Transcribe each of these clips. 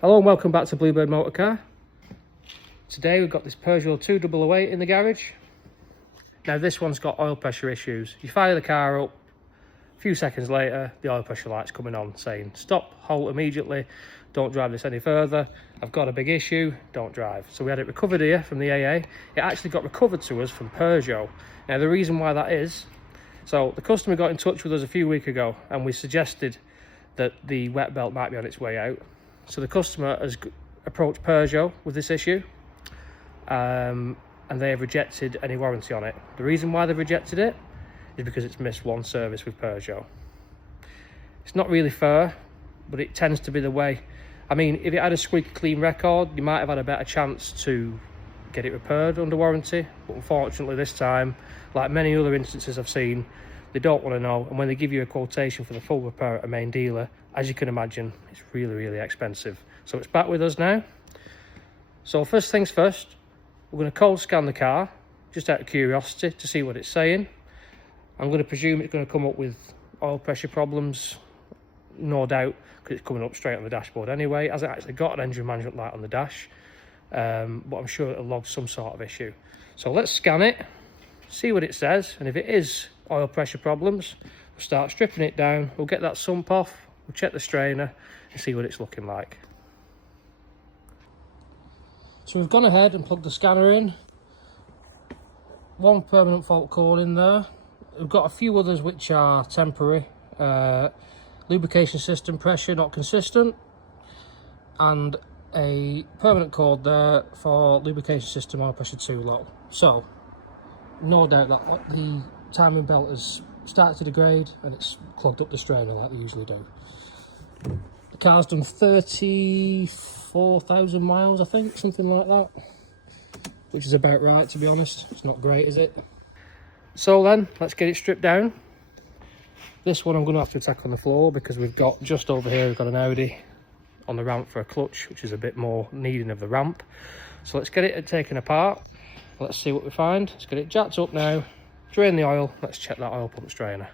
Hello and welcome back to Bluebird Motorcar. Today we've got this Peugeot 2008 in the garage. Now this one's got oil pressure issues. You fire the car up, a few seconds later the oil pressure light's coming on saying stop, halt immediately, don't drive this any further, I've got a big issue, don't drive. So we had it recovered here from the AA. It actually got recovered to us from Peugeot. Now the reason why that is, so the customer got in touch with us a few weeks ago and we suggested that the wet belt might be on its way out. So the customer has approached Peugeot with this issue and they have rejected any warranty on it. The reason why they've rejected it is because it's missed one service with Peugeot. It's not really fair, but it tends to be the way. I mean, if it had a squeaky clean record, you might have had a better chance to get it repaired under warranty. But unfortunately this time, like many other instances I've seen, they don't want to know, and when they give you a quotation for the full repair at a main dealer, as you can imagine, it's really expensive. So it's back with us now. So first things first, we're going to cold scan the car just out of curiosity to see what it's saying. I'm going to presume it's going to come up with oil pressure problems, no doubt, because it's coming up straight on the dashboard anyway. It hasn't actually got an engine management light on the dash, but I'm sure it'll log some sort of issue. So let's scan it, see what it says, and if it is oil pressure problems, we'll start stripping it down, we'll get that sump off, we'll check the strainer and see what it's looking like. So we've gone ahead and plugged the scanner in. One permanent fault cord in there. We've got a few others which are temporary. Lubrication system pressure not consistent, and a permanent cord there for lubrication system oil pressure too low. So no doubt that the timing belt has started to degrade and it's clogged up the strainer like they usually do. The car's done 34,000 miles, I think, something like that, which is about right, to be honest. It's not great, is it? So then, let's get it stripped down. This one I'm going to have to attack on the floor because we've got, just over here, we've got an Audi on the ramp for a clutch, which is a bit more needing of the ramp. So let's get it taken apart. Let's see what we find. Let's get it jacked up now, drain the oil, let's check that oil pump strainer.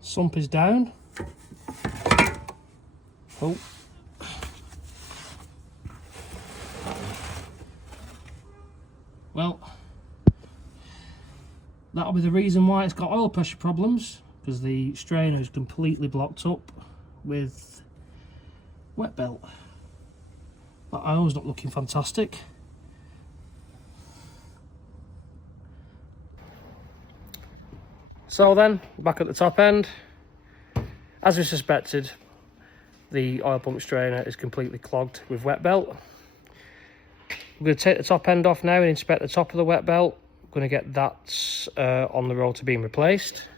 Sump is down. Oh. Well, that'll be the reason why it's got oil pressure problems, because the strainer is completely blocked up with wet belt. That oil's not looking fantastic. So then, back at the top end, as we suspected, the oil pump strainer is completely clogged with wet belt. I'm going to take the top end off now and inspect the top of the wet belt. I'm going to get that on the road to being replaced.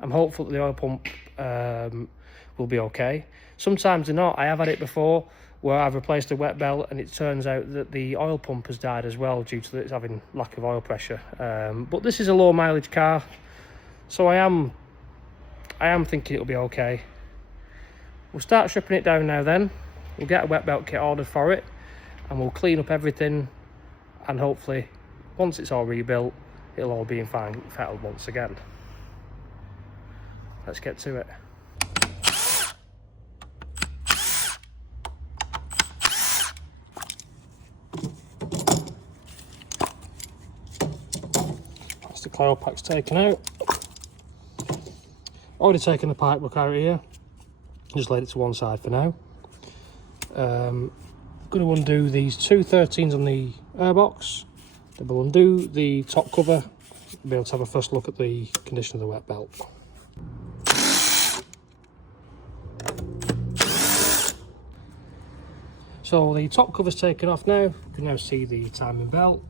I'm hopeful that the oil pump will be okay. Sometimes they're not. I have had it before where I've replaced the wet belt and it turns out that the oil pump has died as well due to its having lack of oil pressure. But this is a low mileage car, so I am thinking it'll be okay. We'll start stripping it down now then. We'll get a wet belt kit ordered for it and we'll clean up everything, and hopefully once it's all rebuilt it'll all be in fine fettled once again. Let's get to it. Plastic oil pack's taken out. Already taken the pipe look out here, just laid it to one side for now. Going to undo these two 13s on the airbox, then we'll undo the top cover, be able to have a first look at the condition of the wet belt. So the top cover's taken off now. You can now see the timing belt.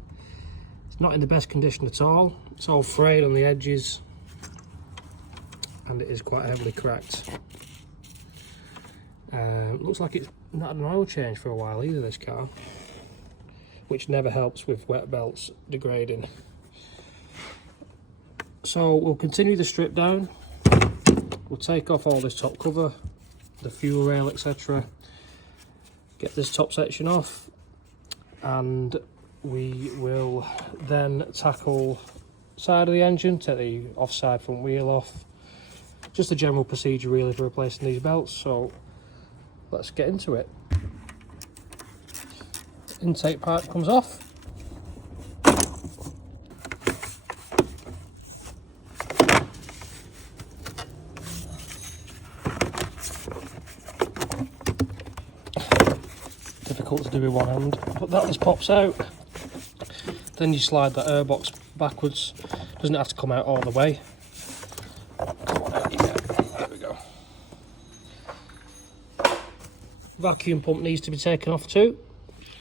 It's not in the best condition at all. It's all frayed on the edges and it is quite heavily cracked. Looks like it's not had an oil change for a while either, this car, which never helps with wet belts degrading. So we'll continue the strip down. we'll take off all this top cover, the fuel rail, etc. Get this top section off, and we will then tackle side of the engine, take the offside front wheel off. Just a general procedure really for replacing these belts, so let's get into it. Intake pipe comes off. Difficult to do with one hand, but that just pops out. Then you slide that air box backwards. Doesn't have to come out all the way. Come on out, yeah. There we go. Vacuum pump needs to be taken off too.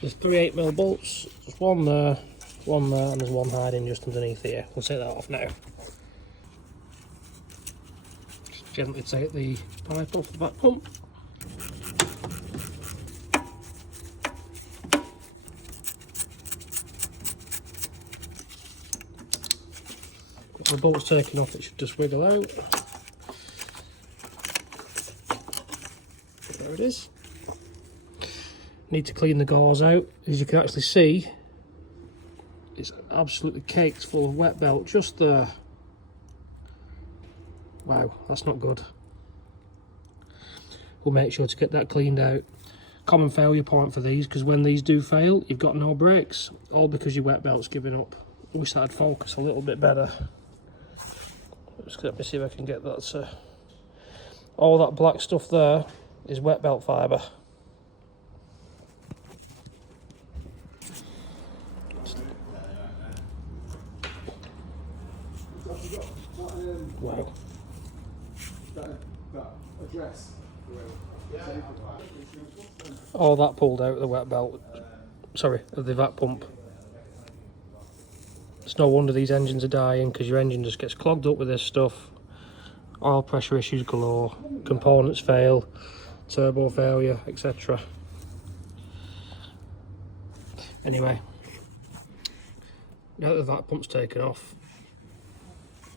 There's 3 8mm bolts. There's one there, and there's one hiding just underneath here. We'll take that off now. Just gently take the pipe off the back pump. The bolt's taken off, it should just wiggle out. There it is. Need to clean the gauze out. As you can actually see, it's absolutely caked full of wet belt just there. Wow, that's not good. We'll make sure to get that cleaned out. Common failure point for these, because when these do fail, you've got no brakes, all because your wet belt's giving up. I wish that'd focus a little bit better. Just let me see if I can get that. All that black stuff there is wet belt fibre. Wow. All that pulled out of the wet belt. Sorry, of the vac pump. It's no wonder these engines are dying, because your engine just gets clogged up with this stuff. Oil pressure issues galore, components fail, turbo failure, etc. Anyway, now that the vac pump's taken off,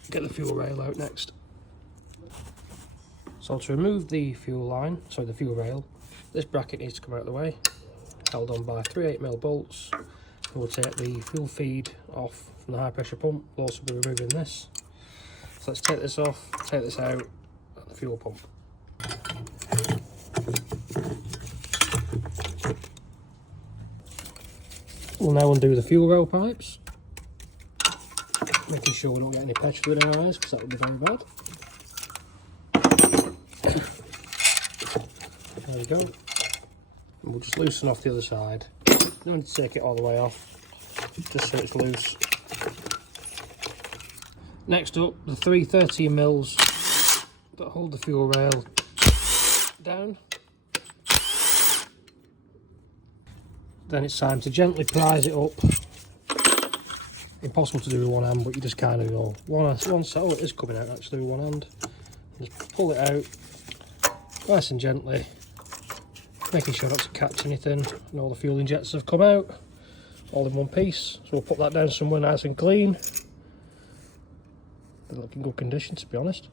get the fuel rail out next. So to remove the fuel line, sorry, the fuel rail, this bracket needs to come out of the way, held on by 3 8mm bolts. We'll take the fuel feed off from the high pressure pump. We'll also be removing this. So let's take this off, take this out, and the fuel pump. We'll now undo the fuel rail pipes, making sure we don't get any petrol in our eyes, because that would be very bad. There we go. And we'll just loosen off the other side. You don't need to take it all the way off, just so it's loose. Next up, the 3 13mm that hold the fuel rail down. Then it's time to gently prise it up. Impossible to do with one hand, but you just kind of go one side. Oh, it is coming out actually with one hand. Just pull it out nice and gently, making sure not to catch anything, and all the fuel injectors have come out all in one piece. So we'll put that down somewhere nice and clean. They look in good condition, to be honest.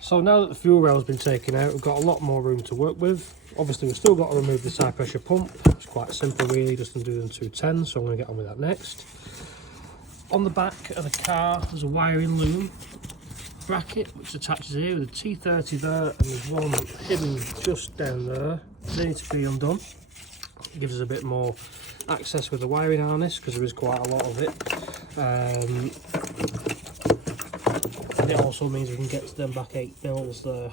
So now that the fuel rail's been taken out, we've got a lot more room to work with. Obviously we've still got to remove this high pressure pump. It's quite simple really, just undo them 210, so I'm going to get on with that next. On the back of the car there's a wiring loom bracket which attaches here with a T30 there, and there's one hidden just down there. They need to be undone. It gives us a bit more access with the wiring harness, because there is quite a lot of it. And it also means we can get to them back 8mm there.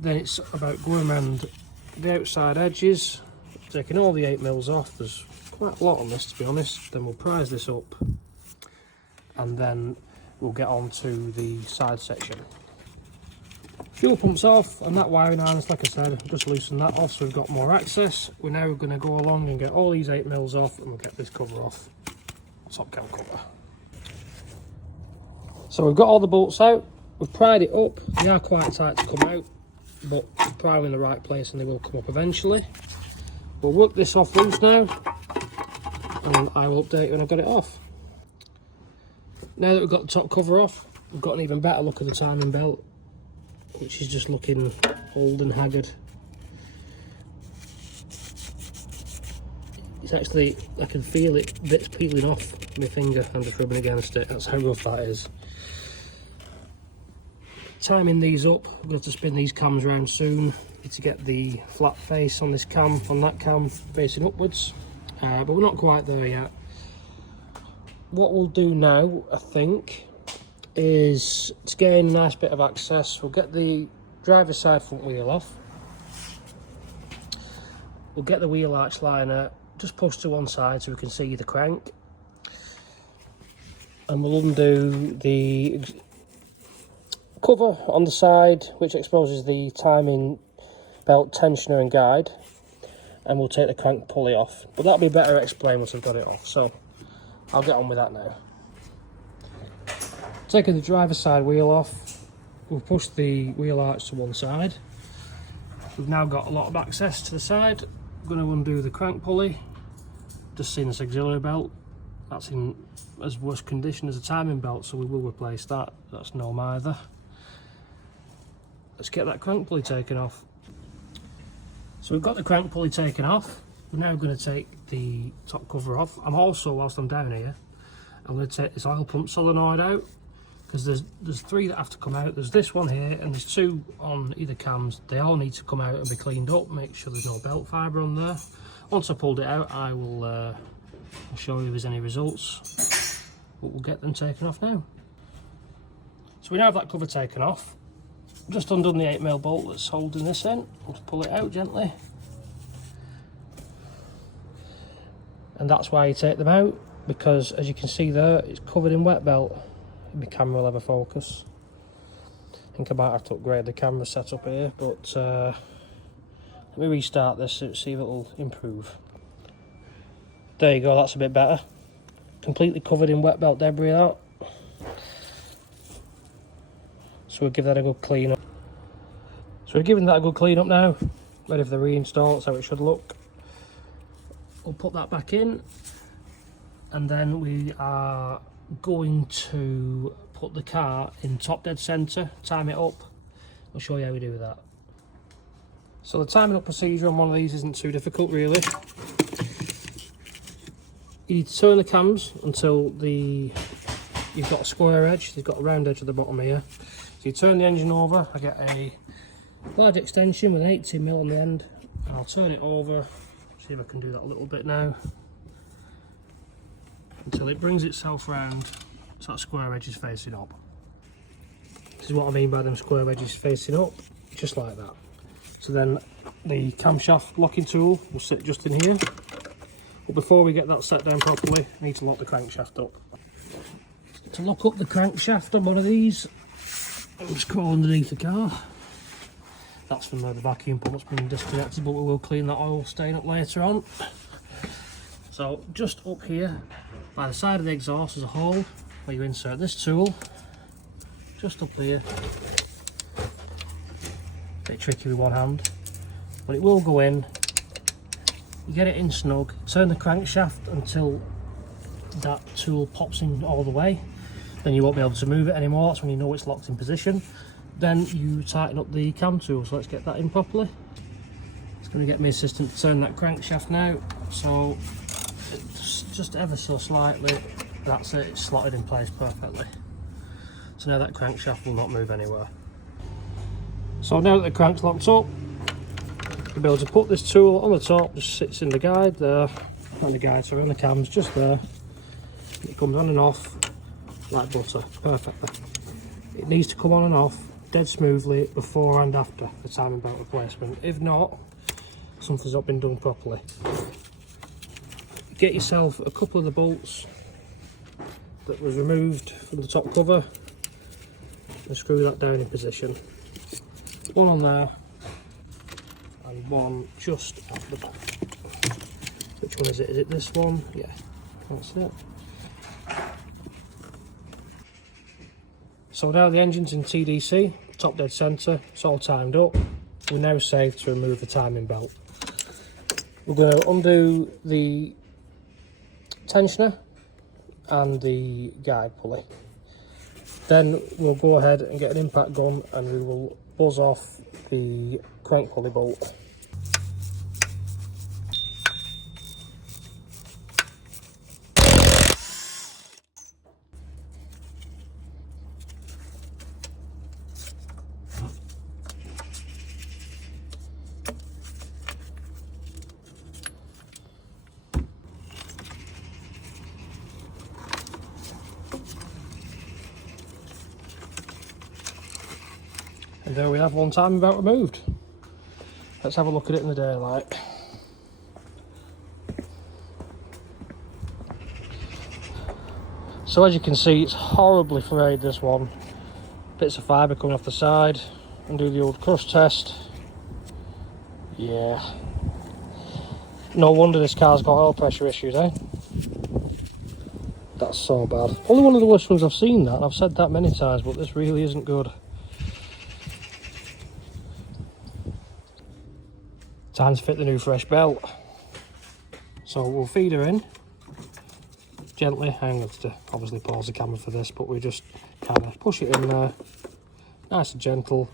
Then it's about going around the outside edges, taking all the 8mm off. There's quite a lot on this, to be honest. Then we'll prise this up, and then we'll get on to the side section. Fuel pump's off, and that wiring harness, like I said, just loosen that off so we've got more access. We're now going to go along and get all these 8mm off, and we'll get this cover off, top cam cover. So we've got all the bolts out, we've pried it up. They are quite tight to come out, but pry them in the right place and they will come up eventually. We'll work this off loose now, and I will update you when I've got it off. Now that we've got the top cover off, we've got an even better look at the timing belt, which is just looking old and haggard. It's actually, I can feel it, bits peeling off my finger and just rubbing against it. That's how rough that is. Timing these up, we're going to spin these cams around soon. Need to get the flat face on this cam, on that cam, facing upwards. But we're not quite there yet. What we'll do now, I think, is to gain a nice bit of access, we'll get the driver's side front wheel off. We'll get the wheel arch liner just pushed to one side so we can see the crank, and we'll undo the cover on the side which exposes the timing belt tensioner and guide, and we'll take the crank pulley off, but that'll be better explained once I've got it off, so I'll get on with that now. Taking the driver's side wheel off, we've pushed the wheel arch to one side. We've now got a lot of access to the side. I'm going to undo the crank pulley. Just seen this auxiliary belt, that's in as worse condition as the timing belt, so we will replace that. That's no either. Let's get that crank pulley taken off. So we've got the crank pulley taken off. We're now going to take the top cover off. I'm also, whilst I'm down here, I'm going to take this oil pump solenoid out, because there's three that have to come out. There's this one here and there's two on either cams. They all need to come out and be cleaned up, make sure there's no belt fibre on there. Once I pulled it out, I will I'll show you if there's any results, but we'll get them taken off now. So we now have that cover taken off. Just undone the 8mm bolt that's holding this in. We'll pull it out gently, and that's why you take them out, because as you can see there, it's covered in wet belt. My camera will ever focus. I think I might have to upgrade the camera setup here, but let me restart this to see if it'll improve. There you go, that's a bit better. Completely covered in wet belt debris out. So we'll give that a good clean up. So we're giving that a good clean up now, ready for the reinstall. That's how it should look. We'll put that back in, and then we are going to put the car in top dead centre, time it up. I'll show you how we do that. So the timing up procedure on one of these isn't too difficult really. You need to turn the cams until you've got a square edge, you've got a round edge at the bottom here. So you turn the engine over, I get a large extension with an 18mm on the end, and I'll turn it over, see if I can do that a little bit now, until it brings itself round so that square edge is facing up. This is what I mean by them square edges facing up, just like that. So then the camshaft locking tool will sit just in here. But before we get that set down properly, we need to lock the crankshaft up. To lock up the crankshaft on one of these, I'll just crawl underneath the car. That's from the vacuum pump that's been disconnected, but we will clean that oil stain up later on. So just up here, by the side of the exhaust, there's a hole where you insert this tool. Just up here. Bit tricky with one hand, but it will go in. You get it in snug, turn the crankshaft until that tool pops in all the way, then you won't be able to move it anymore. That's when you know it's locked in position. Then you tighten up the cam tool, so let's get that in properly. It's going to get my assistant to turn that crankshaft now, so it's just ever so slightly, that's it, it's slotted in place perfectly. So now that crankshaft will not move anywhere. So now that the crank's locked up, you'll be able to put this tool on the top, just sits in the guide there, and the guides are in the cams just there. It comes on and off like butter, perfectly. It needs to come on and off dead smoothly before and after the timing belt replacement. If not, something's not been done properly. Get yourself a couple of the bolts that was removed from the top cover and screw that down in position. One on there and one just at the back. Which one is it? Is it this one? Yeah, that's it. So now the engine's in TDC, top dead centre, it's all timed up. We're now safe to remove the timing belt. We're going to undo the tensioner and the guide pulley. Then we'll go ahead and get an impact gun and we will buzz off the crank pulley bolt. And there we have one timing belt removed. Let's have a look at it in the daylight. So as you can see, it's horribly frayed, this one. Bits of fibre coming off the side. And do the old crush test. Yeah. No wonder this car's got oil pressure issues, eh? That's so bad. Only one of the worst ones I've seen that, and I've said that many times, but this really isn't good. Time to fit the new fresh belt. So we'll feed her in gently. I'm going to obviously pause the camera for this, but we just kind of push it in there, nice and gentle,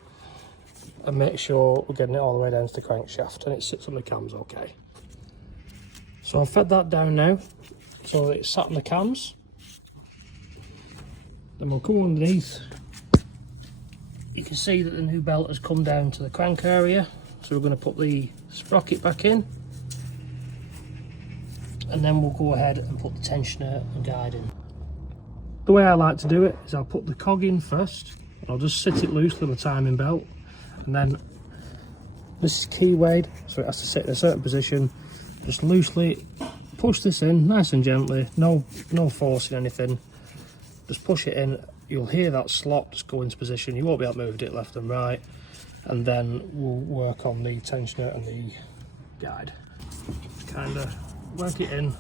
and make sure we're getting it all the way down to the crankshaft and it sits on the cams okay. So I've fed that down now, so that it's sat on the cams. Then we'll come underneath. You can see that the new belt has come down to the crank area, so we're going to put the sprocket back in, and then we'll go ahead and put the tensioner and guide in. The way I like to do it is I'll put the cog in first, and I'll just sit it loosely on the timing belt, and then this is key weighed, so it has to sit in a certain position. Just loosely push this in nice and gently, no forcing anything, just push it in. You'll hear that slot just go into position, you won't be able to move it left and right, and then we'll work on the tensioner and the guide. Kind of work it in,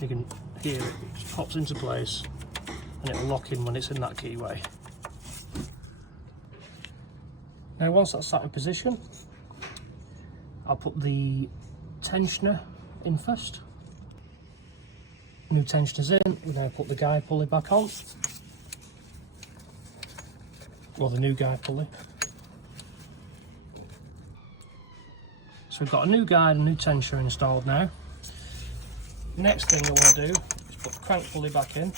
you can hear it just pops into place and it'll lock in when it's in that keyway. Now once that's sat in position, I'll put the tensioner in first. New tensioner's in, we're going to put the guide pulley back on, or the new guide pulley. So we've got a new guide and new tensioner installed now. Next thing we want to do is put the crank pulley back in,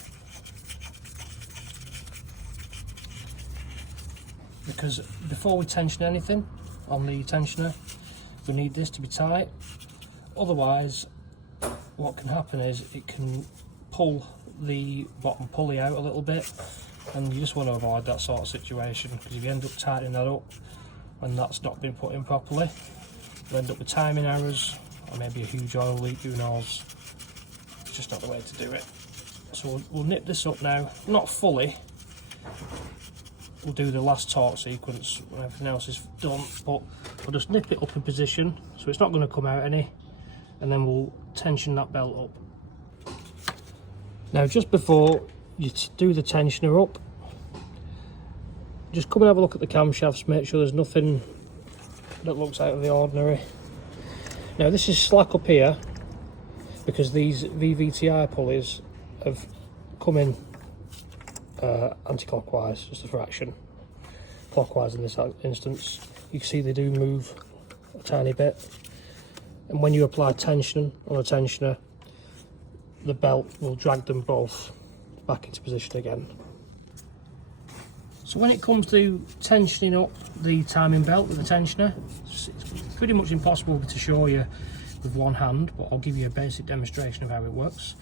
because before we tension anything on the tensioner, we need this to be tight. Otherwise, what can happen is it can pull the bottom pulley out a little bit, and you just want to avoid that sort of situation, because if you end up tightening that up when that's not been put in properly, you'll end up with timing errors or maybe a huge oil leak, who knows. It's just not the way to do it. So we'll nip this up now, not fully. We'll do the last torque sequence when everything else is done, but we'll just nip it up in position so it's not going to come out any, and then we'll tension that belt up. Now just before you do the tensioner up, just come and have a look at the camshafts, make sure there's nothing that looks out of the ordinary. Now this is slack up here because these VVTI pulleys have come in anti-clockwise, just a fraction. Clockwise in this instance. You can see they do move a tiny bit, and when you apply tension on a tensioner, the belt will drag them both back into position again. So when it comes to tensioning up the timing belt with the tensioner, it's pretty much impossible to show you with one hand, but I'll give you a basic demonstration of how it works.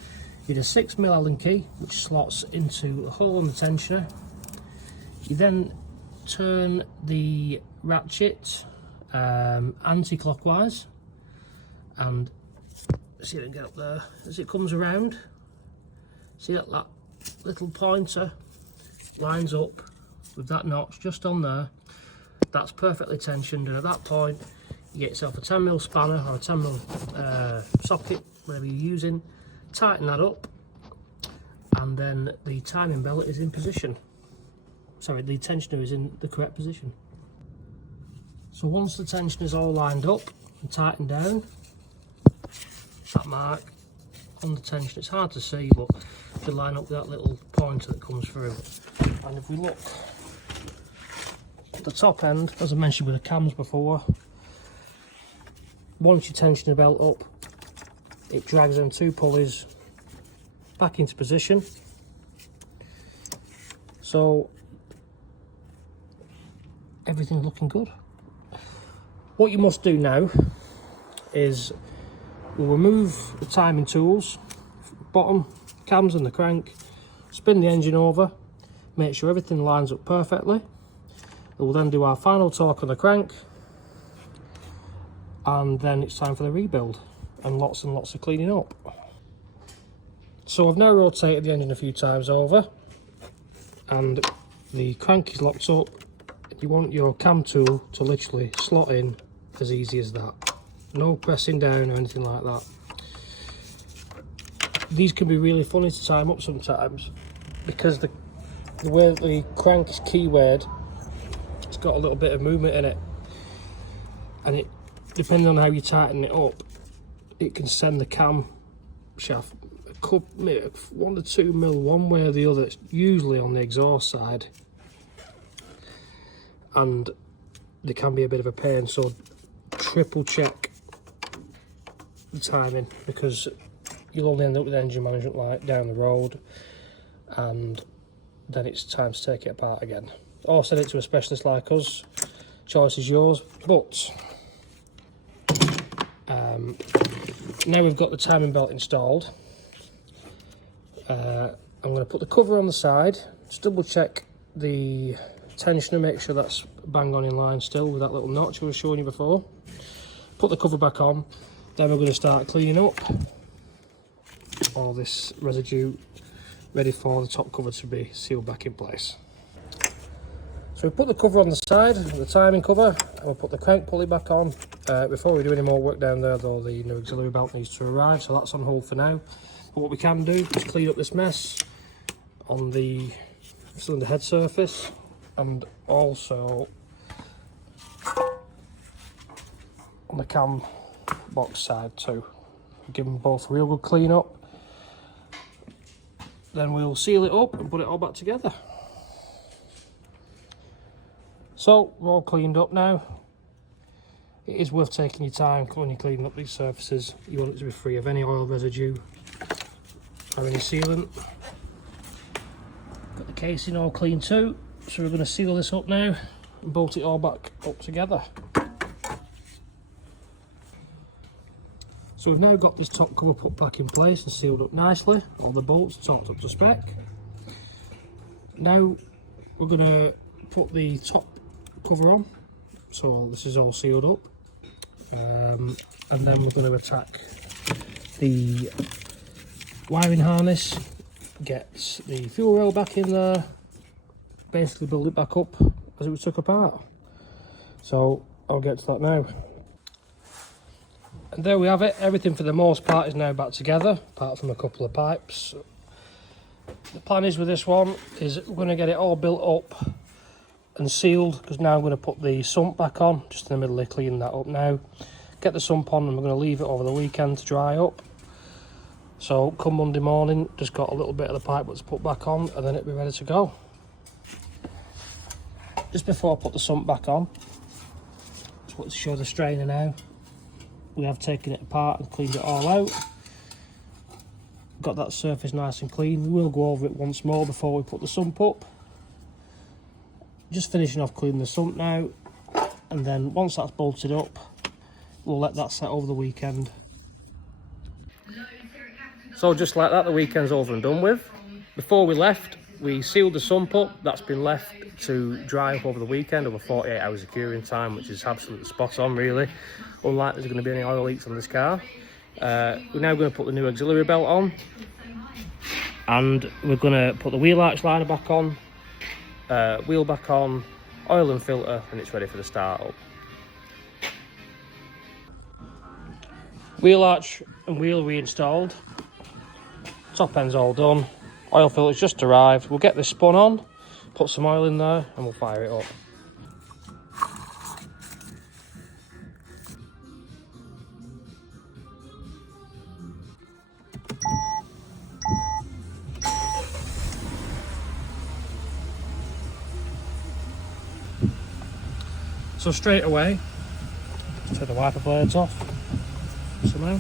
You need a 6mm Allen key which slots into a hole on the tensioner. You then turn the ratchet anti-clockwise, and see if I can get up there. As it comes around, see that little pointer lines up with that notch just on there. That's perfectly tensioned, and at that point you get yourself a 10mm spanner or a 10mm socket, whatever you're using, tighten that up, and then the timing belt is in position. Sorry, the tensioner is in the correct position. So once the tensioner is all lined up and tightened down, that mark on the tensioner, it's hard to see, but if you line up with that little pointer that comes through, And if we look at the top end, as I mentioned with the cams before, once you tension the belt up, it drags them 2 pulleys back into position. So everything's looking good. What you must do now is we'll remove the timing tools, bottom, cams and the crank, spin the engine over, make sure everything lines up perfectly. We'll then do our final torque on the crank, and then it's time for the rebuild and lots of cleaning up. So I've now rotated the engine a few times over and the crank is locked up. You want your cam tool to literally slot in as easy as that. No pressing down or anything like that. These can be really funny to time up sometimes because the way the crank is keyword, it's got a little bit of movement in it, and it, depending on how you tighten it up, it can send the cam shaft a couple, maybe 1 to 2 mil one way or the other. It's usually on the exhaust side, and they can be a bit of a pain, so triple check the timing, because you'll only end up with engine management light down the road and then it's time to take it apart again. Or send it to a specialist like us, choice is yours. But now we've got the timing belt installed, I'm going to put the cover on the side, just double check the tensioner, make sure that's bang on in line still with that little notch I was showing you before. Put the cover back on, then we're going to start cleaning up all this residue, ready for the top cover to be sealed back in place. So we put the cover on the side, the timing cover, and we'll put the crank pulley back on. Before we do any more work down there though, the new auxiliary belt needs to arrive, so that's on hold for now. But what we can do is clean up this mess on the cylinder head surface, and also on the cam box side too. Give them both a real good clean up. Then we'll seal it up and put it all back together. So we're all cleaned up now. It is worth taking your time when you're cleaning up these surfaces. You want it to be free of any oil residue or any sealant. Got the casing all clean too, so we're going to seal this up now and bolt it all back up together. So we've now got this top cover put back in place and sealed up nicely, all the bolts torqued up to spec. Now we're going to put the top cover on, so this is all sealed up, and then we're going to attack the wiring harness, get the fuel rail back in there, basically build it back up as it was took apart. So I'll get to that now. And there we have it. Everything for the most part is now back together, apart from a couple of pipes. The plan is with this one is we're going to get it all built up and sealed, because now I'm going to put the sump back on, just in the middle of cleaning that up now. Get the sump on and we're going to leave it over the weekend to dry up. So come Monday morning, just got a little bit of the pipe that's put back on, and then it'll be ready to go. Just before I put the sump back on, just want to show the strainer now. We have taken it apart and cleaned it all out. Got that surface nice and clean. We will go over it once more before we put the sump up. Just finishing off cleaning the sump now, and then once that's bolted up, we'll let that set over the weekend. So just like that, the weekend's over and done with. Before we left, we sealed the sump up. That's been left to dry up over the weekend, over 48 hours of curing time, which is absolutely spot on really. Unlike there's going to be any oil leaks on this car. We're now going to put the new auxiliary belt on, and we're going to put the wheel arch liner back on, wheel back on, oil and filter, and it's ready for the start up. Wheel arch and wheel reinstalled, top end's all done, oil filter's just arrived. We'll get this spun on, put some oil in there, and we'll fire it up. So straight away, take the wiper blades off somehow.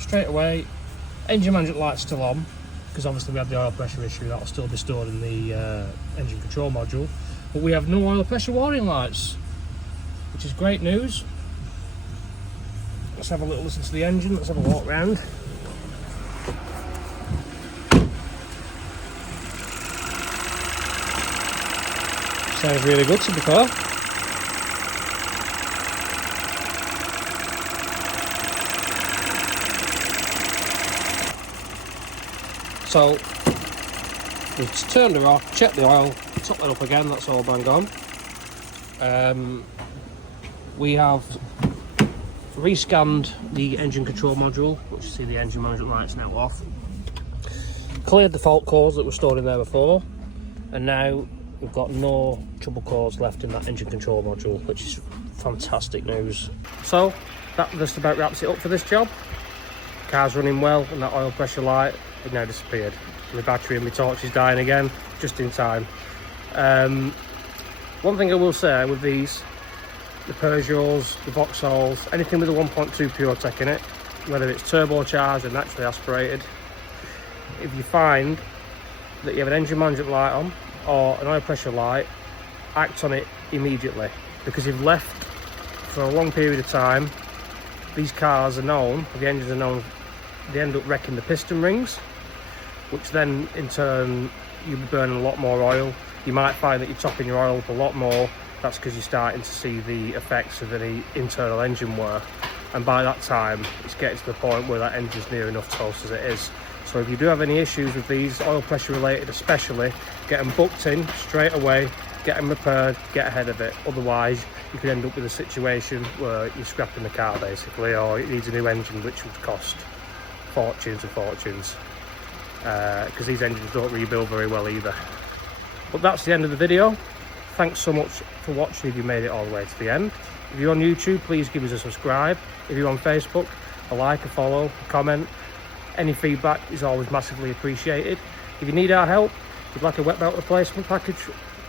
Straight away, engine management light's still on, because obviously we had the oil pressure issue. That'll still be stored in the engine control module, but we have no oil pressure warning lights, which is great news. Let's have a little listen to the engine. Let's have a walk round. Sounds really good, to be fair. So we've turned her off, checked the oil, top that up again, that's all bang on. We have rescanned the engine control module, which you see the engine management light's now off. Cleared the fault codes that were stored in there before, and now we've got no trouble codes left in that engine control module, which is fantastic news. So that just about wraps it up for this job. Car's running well, and that oil pressure light has now disappeared. My battery and my torch is dying again, just in time. One thing I will say with these, the Peugeots, the Vauxhalls, anything with a 1.2 pure tech in it, whether it's turbocharged or naturally aspirated, if you find that you have an engine management light on or an oil pressure light, act on it immediately, because if left for a long period of time, these cars are known, the engines are known, they end up wrecking the piston rings, which then in turn you'll be burning a lot more oil. You might find that you're topping your oil up a lot more. That's because you're starting to see the effects of any internal engine wear, and by that time it's getting to the point where that engine's near enough toast as it is. So if you do have any issues with these, oil pressure related especially, get them booked in straight away, get them repaired, get ahead of it. Otherwise you could end up with a situation where you're scrapping the car basically, or it needs a new engine, which would cost fortunes and fortunes, because these engines don't rebuild very well either. But that's the end of the video. Thanks so much for watching if you made it all the way to the end. If you're on YouTube, please give us a subscribe. If you're on Facebook, a like, a follow, a comment. Any feedback is always massively appreciated. If you need our help, if you'd like a wet belt replacement package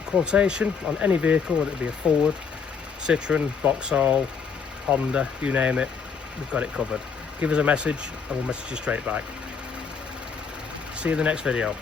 quotation on any vehicle, whether it be a Ford, Citroen, Vauxhall, Honda, you name it, we've got it covered. Give us a message and we'll message you straight back. See you in the next video.